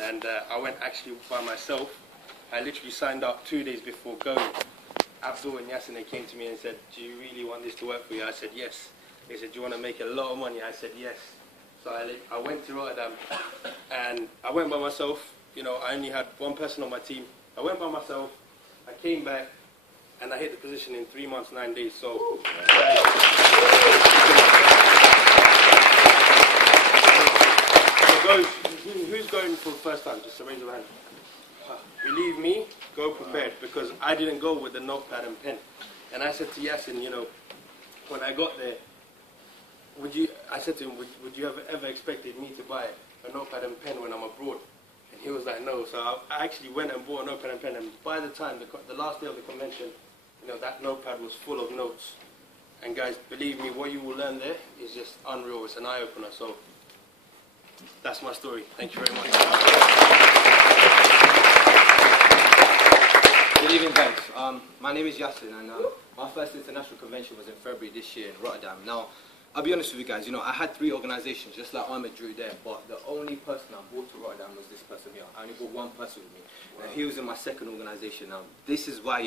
And I went actually by myself. I literally signed up 2 days before going. Abdul and Yasin came to me and said, "Do you really want this to work for you?" I said, "Yes." They said, "Do you want to make a lot of money?" I said, "Yes." So I went to Rotterdam and I went by myself. You know, I only had one person on my team. I went by myself, I came back, and I hit the position in 3 months, 9 days. So, who's going for the first time? Just raise your hand. Believe me, go prepared, because I didn't go with the notepad and pen. And I said to Yasin, you know, when I got there, I said to him, would you have ever expected me to buy a notepad and pen when I'm abroad? And he was like, no. So I actually went and bought a notepad and pen, and by the time, the last day of the convention, you know, that notepad was full of notes. And guys, believe me, what you will learn there is just unreal. It's an eye-opener. So that's my story. Thank you very much. Good evening, guys. My name is Yasin, and my first international convention was in February this year in Rotterdam. Now, I'll be honest with you guys, you know, I had 3 organizations, just like Ahmed drew there, but the only person I brought to Rotterdam was this person here. I only brought one person with me, and he was in my second organization. Now, this is what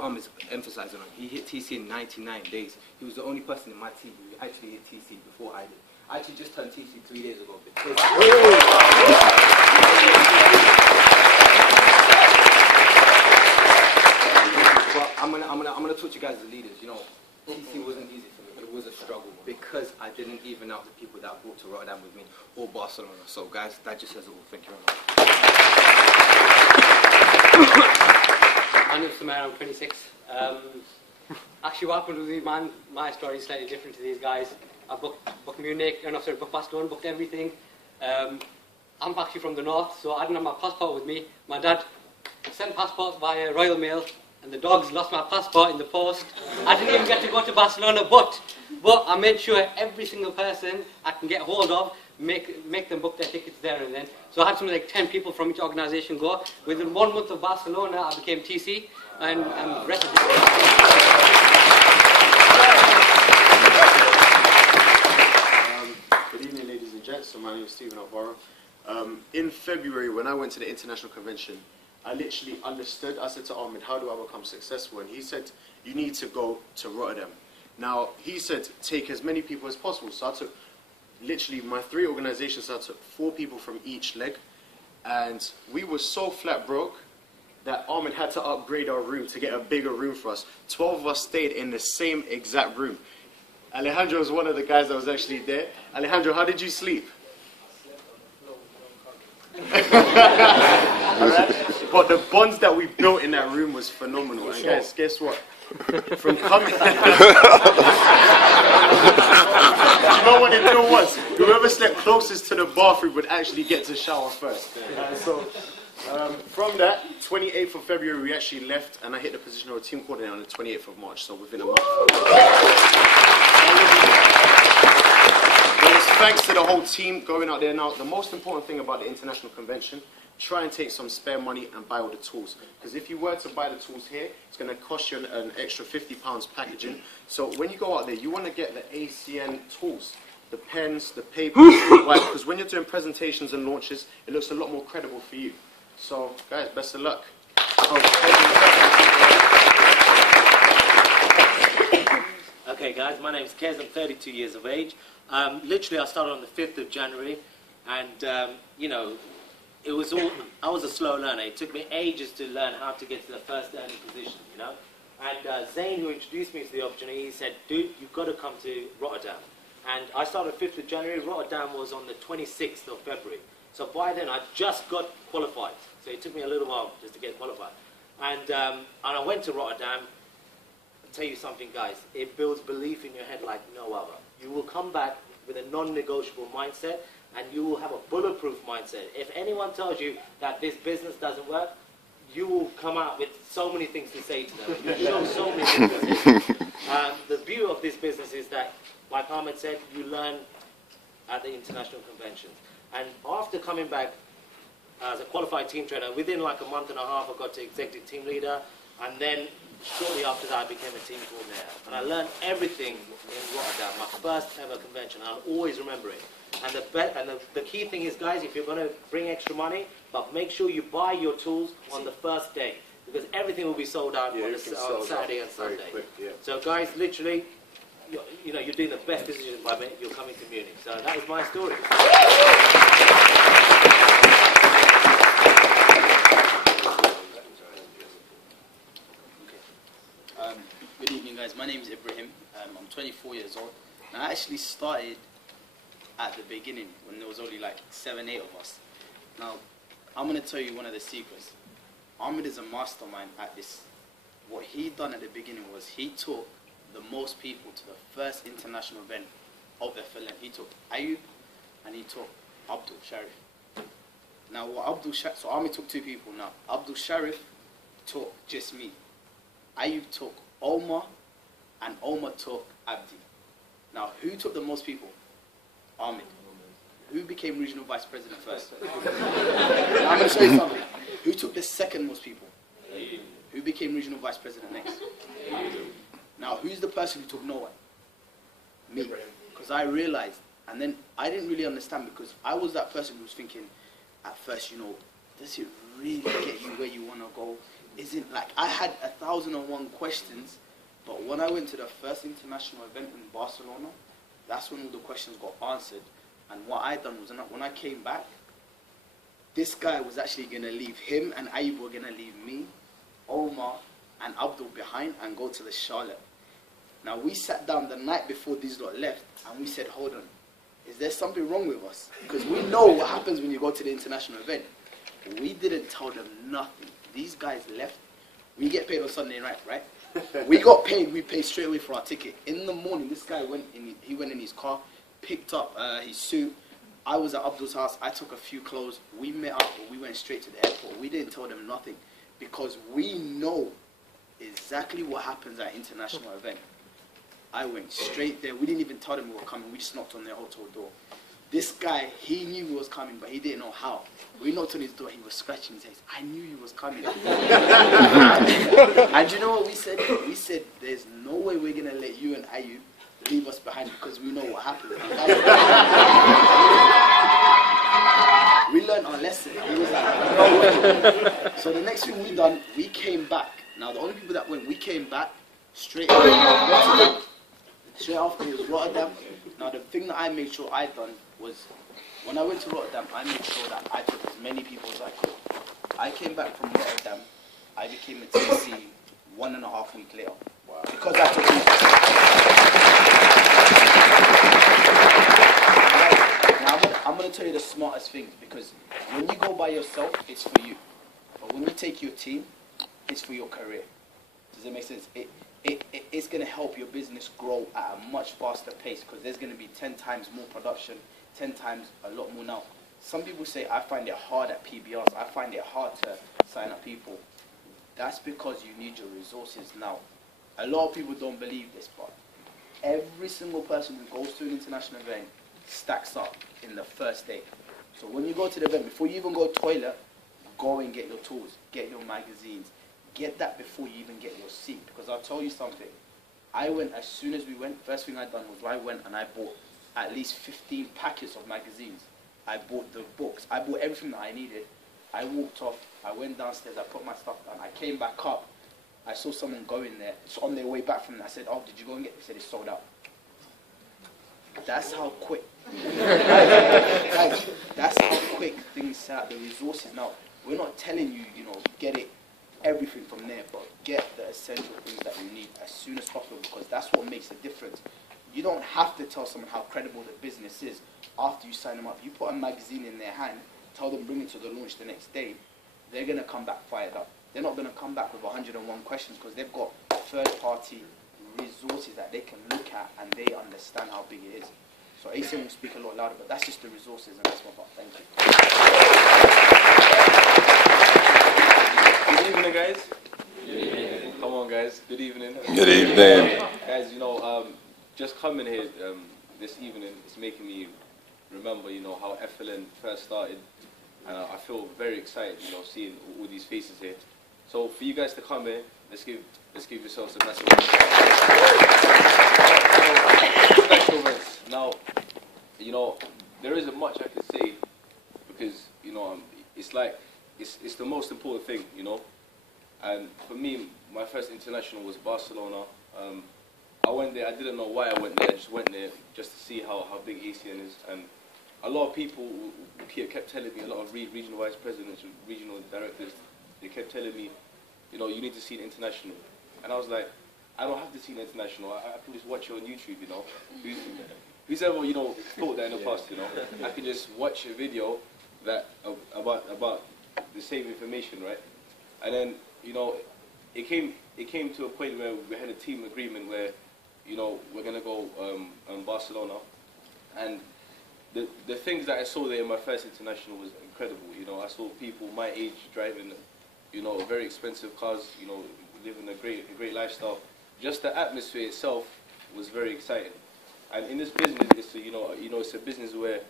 Ahmed's emphasizing on. He hit TC in 99 days. He was the only person in my team who actually hit TC before I did. I actually just turned TC 3 days ago. But I'm gonna talk to you guys as leaders. You know, TC wasn't easy for me. It was a struggle because I didn't even out the people that I brought to Rotterdam with me or Barcelona. So guys, that just says it all. Thank you very much. My name's Samir, I'm 26. Actually, what happened with me, man, my story is slightly different to these guys. I booked Munich, booked Barcelona, booked everything. I'm actually from the north, so I didn't have my passport with me. My dad sent passport via Royal Mail, and the dogs lost my passport in the post. I didn't even get to go to Barcelona, but I made sure every single person I can get hold of, make them book their tickets there and then. So I had something like 10 people from each organisation go. Within 1 month of Barcelona, I became TC, and the rest of Good evening, ladies and gents. So my name is Stephen Alvaro. In February, when I went to the international convention, I literally understood. I said to Ahmed, how do I become successful? And he said, you need to go to Rotterdam. Now, he said, take as many people as possible. So I took, literally, my 3 organizations, so I took 4 people from each leg. And we were so flat broke that Ahmed had to upgrade our room to get a bigger room for us. 12 of us stayed in the same exact room. Alejandro was one of the guys that was actually there. Alejandro, how did you sleep? Alright? But the bonds that we built in that room was phenomenal. And guys, guess what? From coming... You know what the deal was? Whoever slept closest to the bathroom would actually get to shower first. So, from that, 28th of February we actually left, and I hit the position of a team coordinator on the 28th of March, so within a month. But it's thanks to the whole team going out there. Now, the most important thing about the international convention, try and take some spare money and buy all the tools. Because if you were to buy the tools here, it's going to cost you an extra £50 packaging. So when you go out there, you want to get the ACN tools, the pens, the paper, because when you're doing presentations and launches, it looks a lot more credible for you. So, guys, best of luck. Okay, guys, my name is Kez. I'm 32 years of age. Literally, I started on the 5th of January, and you know, I was a slow learner. It took me ages to learn how to get to the first earning position, you know. And Zain, who introduced me to the opportunity, he said, dude, you've got to come to Rotterdam. And I started 5th of January. Rotterdam was on the 26th of February. So by then, I just got qualified. So it took me a little while just to get qualified. And I went to Rotterdam. I'll tell you something, guys. It builds belief in your head like no other. You will come back with a non-negotiable mindset, and you will have a bulletproof mindset. If anyone tells you that this business doesn't work, you will come out with so many things to say to them. You show so many things. The beauty of this business is that, like Ahmed said, you learn at the international conventions. And after coming back as a qualified team trainer, within like a month and a half, I got to executive team leader. And then shortly after that, I became a team coordinator. And I learned everything in Rotterdam, my first ever convention. I'll always remember it. And the key thing is, guys, if you're going to bring extra money, but make sure you buy your tools on the first day, because everything will be sold out on Saturday and Sunday. Quick, yeah. So, guys, literally, you're doing the best decision by you're coming to Munich. So that is my story. Good evening, guys. My name is Ibrahim. I'm 24 years old. And I actually started at the beginning when there was only like 7, 8 of us. Now, I'm going to tell you one of the secrets. Ahmed is a mastermind at this. What he done at the beginning was he took the most people to the first international event of FLN. He took Ayub and he took Abdul Sharif. Now, so Ahmed took 2 people now. Abdul Sharif took just me. Ayub took Omar, and Omar took Abdi. Now, who took the most people? Ahmed. Who became regional vice president first? Now, I'm going to show you something. Who took the second most people? Who became regional vice president next? Now, who's the person who took no one? Me. Because I realized, and then I didn't really understand, because I was that person who was thinking at first, does it really get you where you want to go? Isn't like, I had 1,001 questions, but when I went to the first international event in Barcelona, that's when all the questions got answered. And what I done was, when I came back, this guy was actually going to leave him, and Ayub were going to leave me, Omar, and Abdul behind and go to the Charlotte. Now, we sat down the night before these lot left, and we said, hold on, is there something wrong with us? Because we know what happens when you go to the international event. We didn't tell them nothing. These guys left. We get paid on Sunday night, right? We got paid. We paid straight away for our ticket. In the morning, this guy went in his car, picked up his suit. I was at Abdul's house. I took a few clothes. We met up. We went straight to the airport. We didn't tell them nothing because we know exactly what happens at international event. I went straight there. We didn't even tell them we were coming. We just knocked on their hotel door. This guy, he knew he was coming, but he didn't know how. We knocked on his door. He was scratching his head. I knew he was coming. And you know what we said? We said, there's no way we're going to let you and Ayub leave us behind because we know what happened. We learned our lesson. He was like, no. So the next thing we done, we came back. Now the only people that went, we came back straight after. Straight after it was Rotterdam. Now the thing that I made sure I done was, when I went to Rotterdam, I made sure that I took as many people as I could. I came back from Rotterdam. I became a TC 1.5 weeks later. Wow. Because I took people. Now I'm going to tell you the smartest things, because when you go by yourself, it's for you. But when you take your team, it's for your career. Does that make sense? It's going to help your business grow at a much faster pace, because there's going to be 10 times more production, 10 times a lot more now. Some people say, I find it hard at PBRs, I find it hard to sign up people. That's because you need your resources now. A lot of people don't believe this, but every single person who goes to an international event stacks up in the first day. So when you go to the event, before you even go to the toilet, go and get your tools, get your magazines. Get that before you even get your seat. Because I'll tell you something. I went, as soon as we went, first thing I done was I went and I bought at least 15 packets of magazines. I bought the books. I bought everything that I needed. I walked off. I went downstairs. I put my stuff down. I came back up. I saw someone go in there. So on their way back from there, I said, oh, did you go and get it? They said, it's sold out. That's how quick. Guys, that's how quick things sell. The resources. Now, we're not telling you, get it. Everything from there, but get the essential things that you need as soon as possible, because that's what makes a difference. You don't have to tell someone how credible the business is after you sign them up. You put a magazine in their hand, tell them bring it to the launch the next day, they're going to come back fired up. They're not going to come back with 101 questions because they've got third-party resources that they can look at and they understand how big it is. So ASIM will speak a lot louder, but that's just the resources, and that's my part. Thank you. Good evening, guys. Good evening. Come on, guys. Good evening. Good evening. Guys, just coming here this evening, it's making me remember, how FLN first started. I feel very excited, seeing all these faces here. So for you guys to come here, let's give yourselves a massive international events. Now, you know, there isn't much I can say because, you know, it's like, it's the most important thing, you know. And for me, my first international was Barcelona. I went there, I didn't know why I went there, I just went there just to see how big ACN is. And a lot of people kept telling me, a lot of regional vice presidents, regional directors, they kept telling me, you know, you need to see the international. And I was like, I don't have to see the international, I can just watch it on YouTube, you know. Who's ever, you know, thought that in the past, you know? I could just watch a video that about the same information, right? And then, you know, it came to a point where we had a team agreement where, you know, we're gonna go Barcelona, and the things that I saw there in my first international was incredible. You know, I saw people my age driving, you know, very expensive cars, you know, living a great lifestyle. Just the atmosphere itself was very exciting. And in this business, it's a, you know, it's a business where,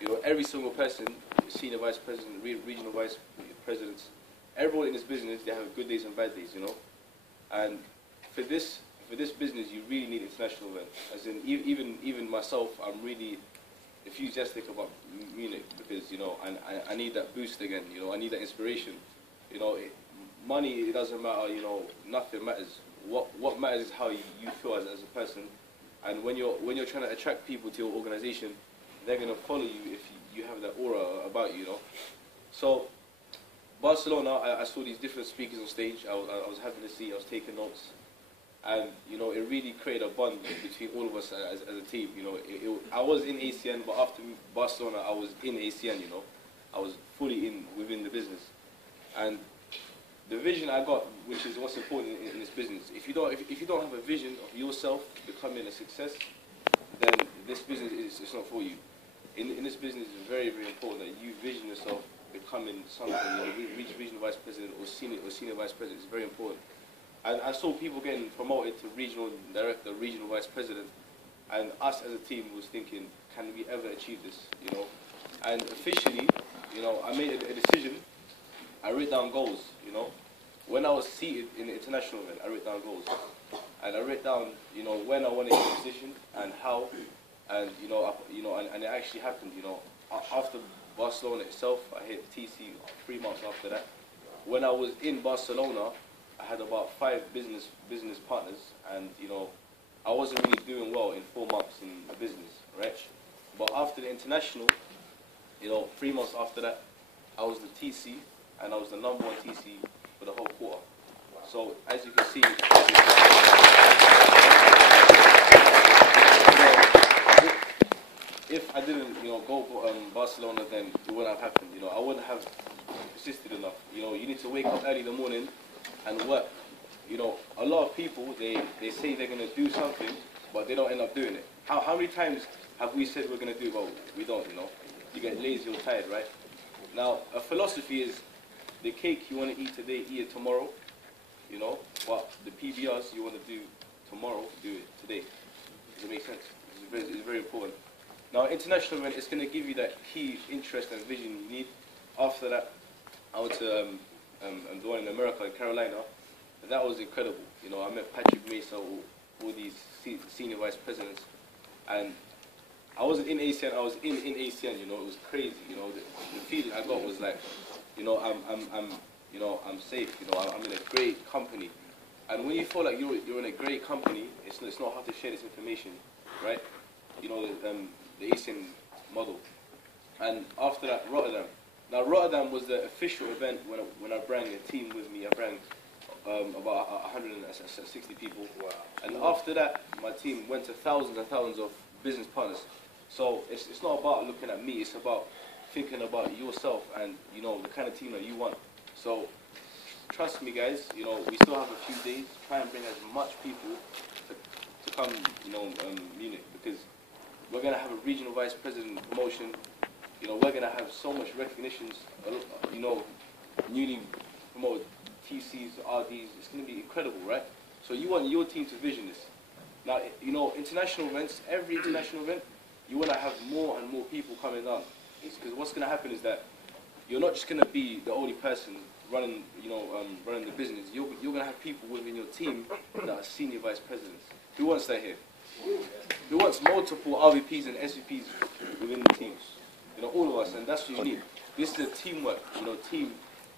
you know, every single person, senior vice president, regional vice presidents, everyone in this business, they have good days and bad days, you know. And for this business, you really need international events. As in, even myself, I'm really enthusiastic about Munich because, you know, I need that boost again. You know, I need that inspiration. You know, money, it doesn't matter. You know, nothing matters. What matters is how you feel as a person. And when you're trying to attract people to your organization, they're gonna follow you if you have that aura about you, you know. So Barcelona, I saw these different speakers on stage. I was having a seat. I was taking notes, and you know, it really created a bond between all of us as a team. You know, I was in ACN, but after Barcelona, I was in ACN. You know, I was fully within the business, and the vision I got, which is what's important in this business. If you don't have a vision of yourself becoming a success, then this business is not for you. In this business, it's very important that you vision yourself becoming something. You know, regional vice president or senior vice president is very important. And I saw people getting promoted to regional director, regional vice president, and us as a team was thinking, can we ever achieve this? You know, and officially, you know, I made a decision. I wrote down goals, you know. When I was seated in the international event, I wrote down goals. And I wrote down, you know, when I wanted to position and how, and and it actually happened, you know. After Barcelona itself, I hit TC 3 months after that. When I was in Barcelona, I had about 5 business partners, and you know, I wasn't really doing well in 4 months in the business, right? But after the international, you know, 3 months after that, I was the TC, and I was the #1 TC for the whole quarter. So as you can see, if I didn't, you know, go for Barcelona, then it wouldn't have happened. You know, I wouldn't have persisted enough. You know, you need to wake up early in the morning and work. You know, a lot of people, they say they're going to do something, but they don't end up doing it. How many times have we said we're going to do, but we don't, you know? You get lazy or tired, right? Now, a philosophy is the cake you want to eat today, eat it tomorrow, you know? But the PBRs you want to do tomorrow, do it today. Does it make sense? It's very important. Now, international event is going to give you that key interest and vision you need. After that, I went to the one in America, in Carolina, and that was incredible. You know, I met Patrick Mesa, all these senior vice presidents, and I wasn't in ACN, I was in ACN. You know, it was crazy. You know, the feeling I got was like, you know, I'm safe. You know, I'm in a great company, and when you feel like you're in a great company, it's not hard to share this information, right? You know, the ACN model. And after that, Rotterdam. Now, Rotterdam was the official event when I brought a team with me. I brought about 160 people. Wow. And after that, my team went to thousands and thousands of business partners. So it's not about looking at me. It's about thinking about yourself and, you know, the kind of team that you want. So trust me, guys. You know, we still have a few days. Try and bring as much people to come, you know, Munich, because we're going to have a regional vice president promotion. You know, we're going to have so much recognitions, you know, newly promoted TCs, RDs. It's going to be incredible, right? So you want your team to vision this. Now, you know, international events, every international event, you want to have more and more people coming down. Because what's going to happen is that you're not just going to be the only person running, running the business. You're going to have people within your team that are senior vice presidents. Who wants that here? Who wants multiple RVPs and SVPs within the teams? All of us, and that's what you need. This is a teamwork. Team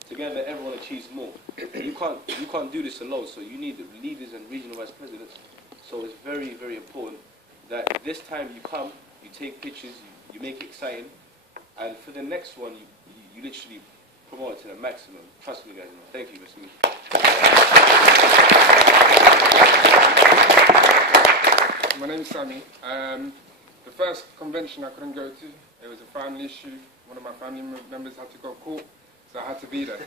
together, everyone achieves more. You can't do this alone. So you need the leaders and regional vice presidents. So it's very, very important that this time you come, you take pictures, you make it exciting, and for the next one, you literally promote it to the maximum. Trust me, guys. Thank you, Mr. My name is Sammy. The first convention I couldn't go to, it was a family issue. One of my family members had to go to court, so I had to be there.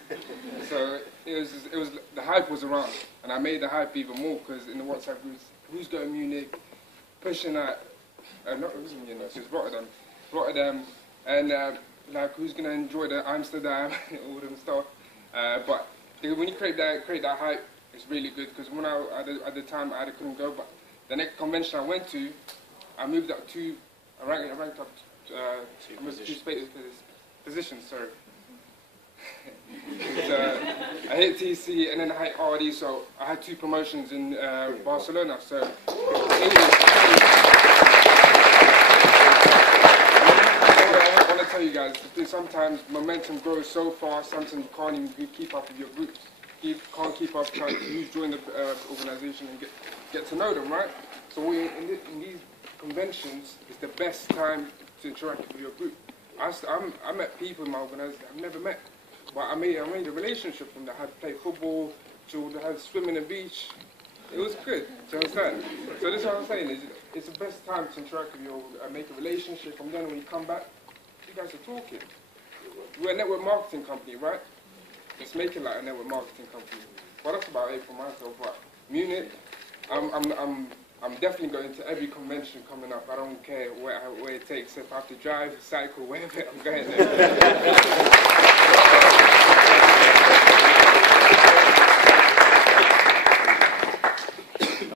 So it was the hype was around, and I made the hype even more because in the WhatsApp groups, who's going to Munich, pushing that, it was Rotterdam, and like who's going to enjoy the Amsterdam, all them stuff. But when you create that hype, it's really good because when at the time I couldn't go, but the next convention I went to, I moved up to, I ranked up two positions, sorry. I hit TC and then I hit RD, so I had 2 promotions in Barcelona. So I want to tell you guys, sometimes momentum grows so fast, sometimes you can't even keep up with your groups. You can't keep up trying to join the organisation and get to know them, right? So in these conventions, it's the best time to interact with your group. I met people in my organisation I've never met, but I made a relationship from them. I had to play football, I had to swim in the beach. It was good, do you understand? So this is what I'm saying, it's the best time to interact with your, make a relationship, and then when you come back, you guys are talking. We're a network marketing company, right? Let's make it like a network marketing company. Well, that's about it for myself, but Munich, I'm definitely going to every convention coming up. I don't care where it takes. If I have to drive, cycle, wherever, I'm going there.